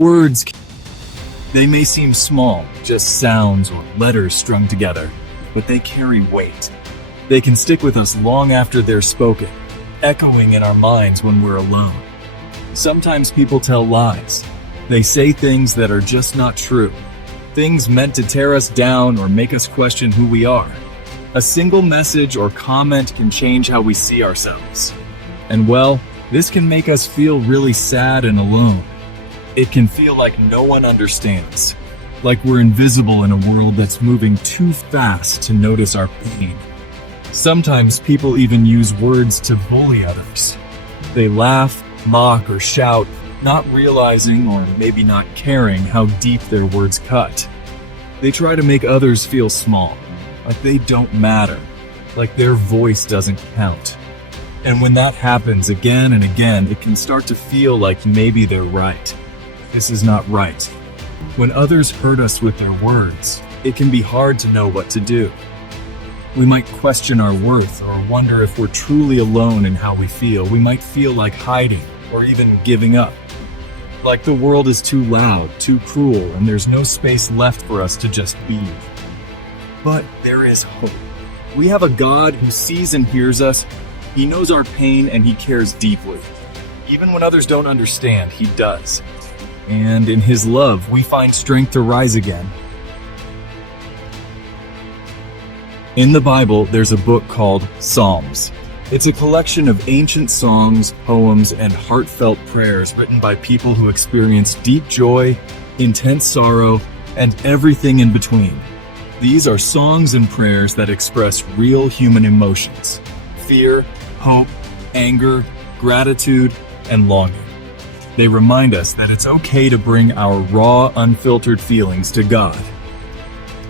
Words, they may seem small, just sounds or letters strung together, but they carry weight. They can stick with us long after they're spoken, echoing in our minds when we're alone. Sometimes people tell lies. They say things that are just not true. Things meant to tear us down or make us question who we are. A single message or comment can change how we see ourselves. And well, this can make us feel really sad and alone. It can feel like no one understands, like we're invisible in a world that's moving too fast to notice our pain. Sometimes people even use words to bully others. They laugh, mock, or shout, not realizing or maybe not caring how deep their words cut. They try to make others feel small, like they don't matter, like their voice doesn't count. And when that happens again and again, it can start to feel like maybe they're right. This is not right. When others hurt us with their words, it can be hard to know what to do. We might question our worth or wonder if we're truly alone in how we feel. We might feel like hiding or even giving up. Like the world is too loud, too cruel, and there's no space left for us to just be. But there is hope. We have a God who sees and hears us. He knows our pain and He cares deeply. Even when others don't understand, He does. And in His love, we find strength to rise again. In the Bible, there's a book called Psalms. It's a collection of ancient songs, poems, and heartfelt prayers written by people who experienced deep joy, intense sorrow, and everything in between. These are songs and prayers that express real human emotions: fear, hope, anger, gratitude, and longing. They remind us that it's okay to bring our raw, unfiltered feelings to God.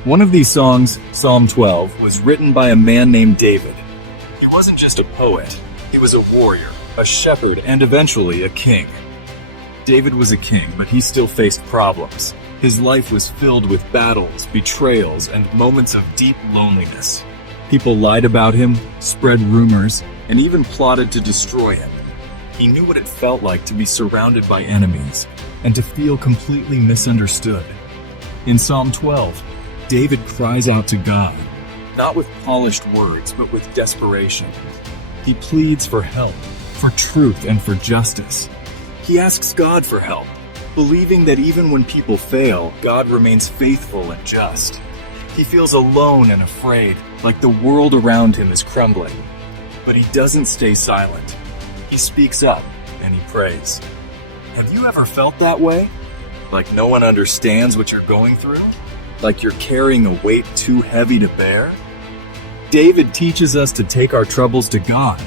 One of these songs, Psalm 12, was written by a man named David. He wasn't just a poet, he was a warrior, a shepherd, and eventually a king. David was a king, but he still faced problems. His life was filled with battles, betrayals, and moments of deep loneliness. People lied about him, spread rumors, and even plotted to destroy him. He knew what it felt like to be surrounded by enemies and to feel completely misunderstood. In Psalm 12, David cries out to God, not with polished words, but with desperation. He pleads for help, for truth, and for justice. He asks God for help, believing that even when people fail, God remains faithful and just. He feels alone and afraid, like the world around him is crumbling. But he doesn't stay silent. He speaks up and he prays. Have you ever felt that way? Like no one understands what you're going through? Like you're carrying a weight too heavy to bear? David teaches us to take our troubles to God.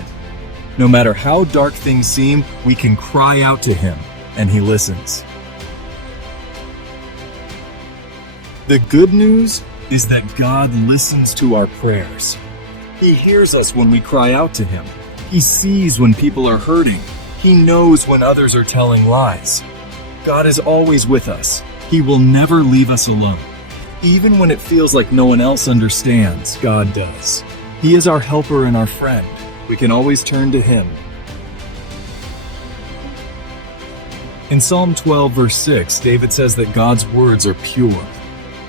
No matter how dark things seem, we can cry out to Him, and He listens. The good news is that God listens to our prayers. He hears us when we cry out to Him. He sees when people are hurting. He knows when others are telling lies. God is always with us. He will never leave us alone. Even when it feels like no one else understands, God does. He is our helper and our friend. We can always turn to Him. In Psalm 12, verse 6, David says that God's words are pure.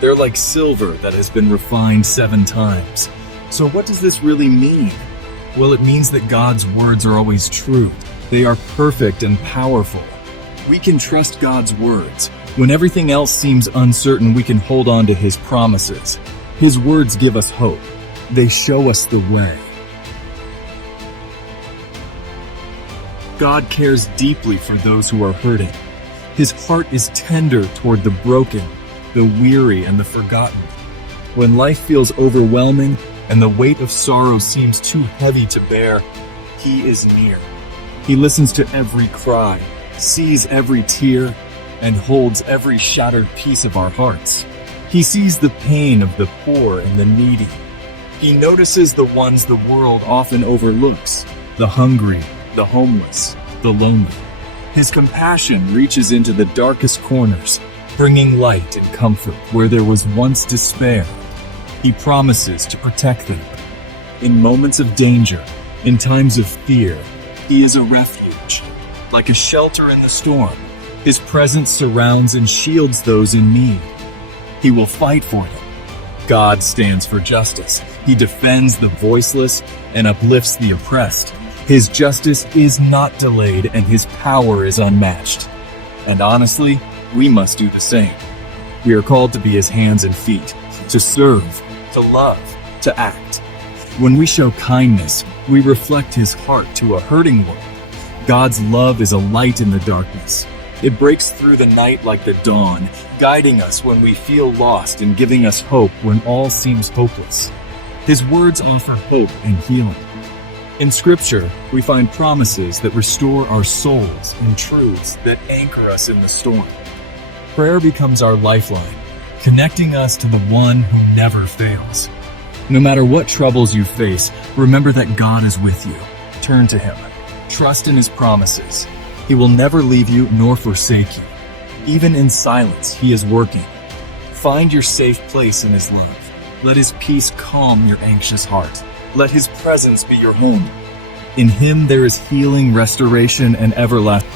They're like silver that has been refined 7 times. So what does this really mean? Well, it means that God's words are always true. They are perfect and powerful. We can trust God's words. When everything else seems uncertain, we can hold on to His promises. His words give us hope. They show us the way. God cares deeply for those who are hurting. His heart is tender toward the broken, the weary, and the forgotten. When life feels overwhelming and the weight of sorrow seems too heavy to bear, He is near. He listens to every cry, sees every tear, and holds every shattered piece of our hearts. He sees the pain of the poor and the needy. He notices the ones the world often overlooks, the hungry, the homeless, the lonely. His compassion reaches into the darkest corners, bringing light and comfort where there was once despair. He promises to protect them. In moments of danger, in times of fear, He is a refuge. Like a shelter in the storm, His presence surrounds and shields those in need. He will fight for them. God stands for justice. He defends the voiceless and uplifts the oppressed. His justice is not delayed and his power is unmatched. And honestly, we must do the same. We are called to be his hands and feet, to serve, to love, to act. When we show kindness, we reflect his heart to a hurting world. God's love is a light in the darkness. It breaks through the night like the dawn, guiding us when we feel lost and giving us hope when all seems hopeless. His words offer hope and healing. In Scripture, we find promises that restore our souls and truths that anchor us in the storm. Prayer becomes our lifeline, connecting us to the one who never fails. No matter what troubles you face, remember that God is with you. Turn to him. Trust in his promises. He will never leave you nor forsake you. Even in silence, he is working. Find your safe place in his love. Let his peace calm your anxious heart. Let his presence be your home. In him there is healing, restoration, and everlasting.